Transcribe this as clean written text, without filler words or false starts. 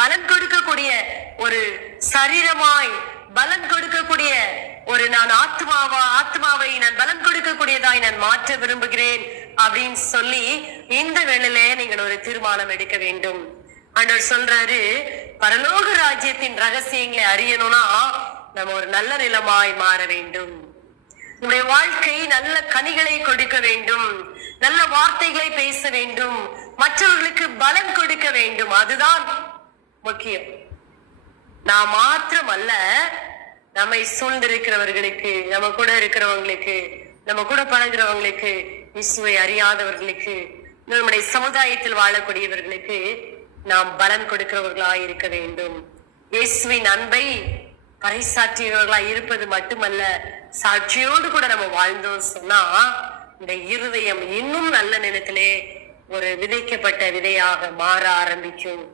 பலன் கொடுக்கக்கூடிய ஒரு சரீரமாய், பலன் கொடுக்கக்கூடிய ஒரு நான் ஆத்மாவை நான் பலன் கொடுக்கக்கூடியதாய் நான் மாற்ற விரும்புகிறேன் அப்படின்னு சொல்லி இந்த வேளையில நீங்கள் ஒரு தீர்மானம் எடுக்க வேண்டும். ஆண்டவர் சொல்றாரு, பரலோக ராஜ்யத்தின் ரகசியங்களை அறியணும்னா நம்ம ஒரு நல்ல நிலமாய் மாற வேண்டும். நம்முடைய வாழ்க்கை நல்ல கனிகளை கொடுக்க வேண்டும், நல்ல வார்த்தைகளை பேச வேண்டும், மற்றவர்களுக்கு பலன் கொடுக்க வேண்டும். அதுதான் முக்கியம். நான் மாத்திரம் அல்ல, நம்மை சூழ்ந்திருக்கிறவர்களுக்கு, நம்ம கூட இருக்கிறவங்களுக்கு, நம்ம கூட பழகிறவங்களுக்கு, இயேசுவை அறியாதவர்களுக்கு, நம்முடைய சமுதாயத்தில் வாழக்கூடியவர்களுக்கு நாம் பலன் கொடுக்கிறவர்களாய் இருக்க வேண்டும். இயேசுவின் அன்பை பறைசாற்றியவர்களாய் இருப்பது மட்டுமல்ல, சாட்சியோடு கூட நம்ம வாழ்ந்தோம் சொன்னா இந்த இருதயம் இன்னும் நல்ல நிலத்திலே ஒரு விதைக்கப்பட்ட விதையாக மாற ஆரம்பிக்கும்.